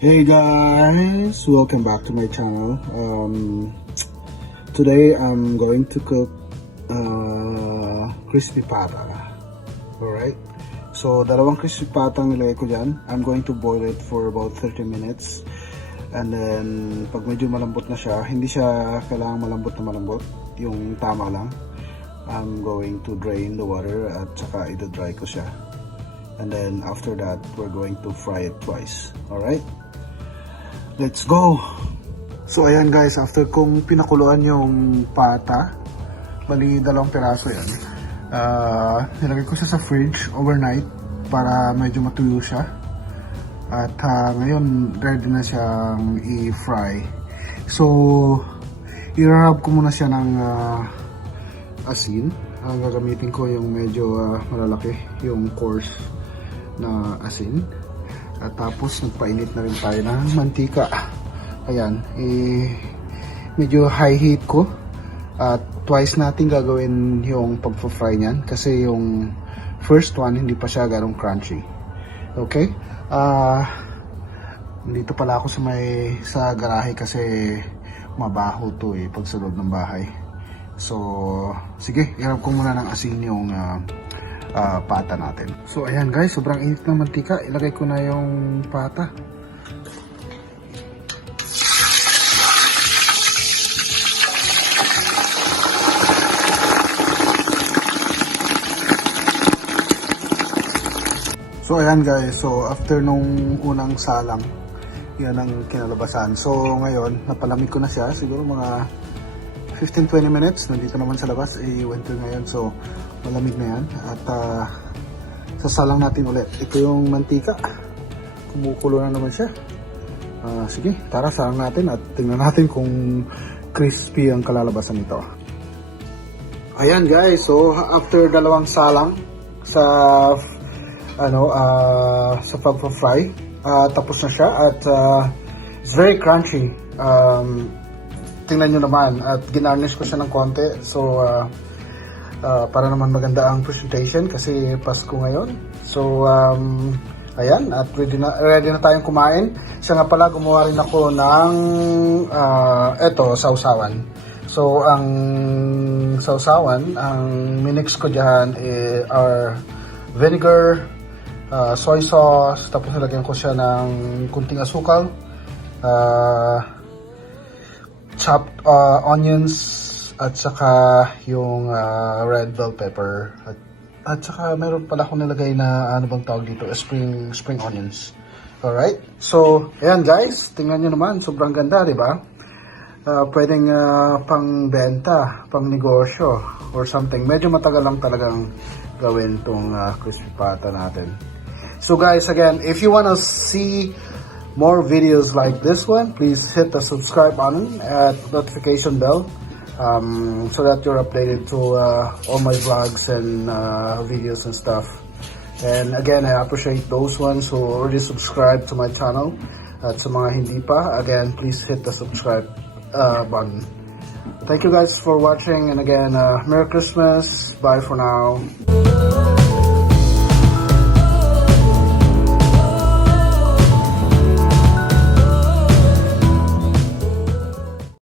Hey guys, welcome back to my channel. Today I'm going to cook crispy pata. Alright, so dalawang crispy pata ang nilagay ko dyan. I'm going to boil it for about 30 minutes. And then pag medyo malambot na siya, hindi siya kailangang malambot na malambot, yung tama lang. I'm going to drain the water at saka i-dry ko siya. And then after that, we're going to fry it twice. Alright? Let's go! So ayan guys, after kong pinakuluan yung pata, bali dalawang piraso yan, nilagay ko siya sa fridge overnight para medyo matuyo siya. At ngayon ready na siyang i-fry. So i-rub ko muna siya ng asin. Ang gagamitin ko yung medyo malalaki, yung coarse na asin. At tapos nagpainit na rin tayo ng mantika. Ayan, medyo high heat ko. At twice natin gagawin yung pag-fry niyan kasi yung first one hindi pa siya ganong crunchy. Okay? Dito pala ako sa garahe kasi mabaho to pag sa loob ng bahay. So, sige, i-rub ko muna ng asin yung pata natin. So ayan guys, sobrang init ng mantika. Ilagay ko na yung pata. So ayan guys, so after nung unang salang, yan ang kinalabasan. So ngayon, napalamig ko na siya. Siguro mga 15-20 minutes. Nandito naman sa labas, winter ngayon. So malamig na yan. At sasalang natin ulit. Ito yung mantika. Kumukulo na naman siya. Sige, tara salang natin at tingnan natin kung crispy ang kalalabasan nito. Ayan guys, so after dalawang salang sa sa pag-fry, tapos na siya at it's very crunchy. Tingnan nyo naman at ginarnish ko siya ng konti. So para naman maganda ang presentation kasi Pasko ngayon. So ayan, at ready na tayong kumain. Siya nga pala, gumawa rin ako ng sausawan. So ang sausawan, ang minix ko dyan are vinegar, soy sauce, tapos nilagyan ko siya ng kunting asukal, chopped onions, at saka yung red bell pepper, at saka meron pala akong nilagay na ano bang tawag dito, spring onions. Alright, so ayan guys, tingnan nyo naman, sobrang ganda, di ba? Pwedeng pang benta, pang negosyo or something. Medyo matagal lang talagang gawin tong crispy pata natin. So guys, again, if you wanna see more videos like this one, please hit the subscribe button at notification bell. So that you're updated to all my vlogs and videos and stuff. And again, I appreciate those ones who already subscribed to my channel. At sa mga hindi pa, again, please hit the subscribe button. Thank you guys for watching, and again, Merry Christmas. Bye for now.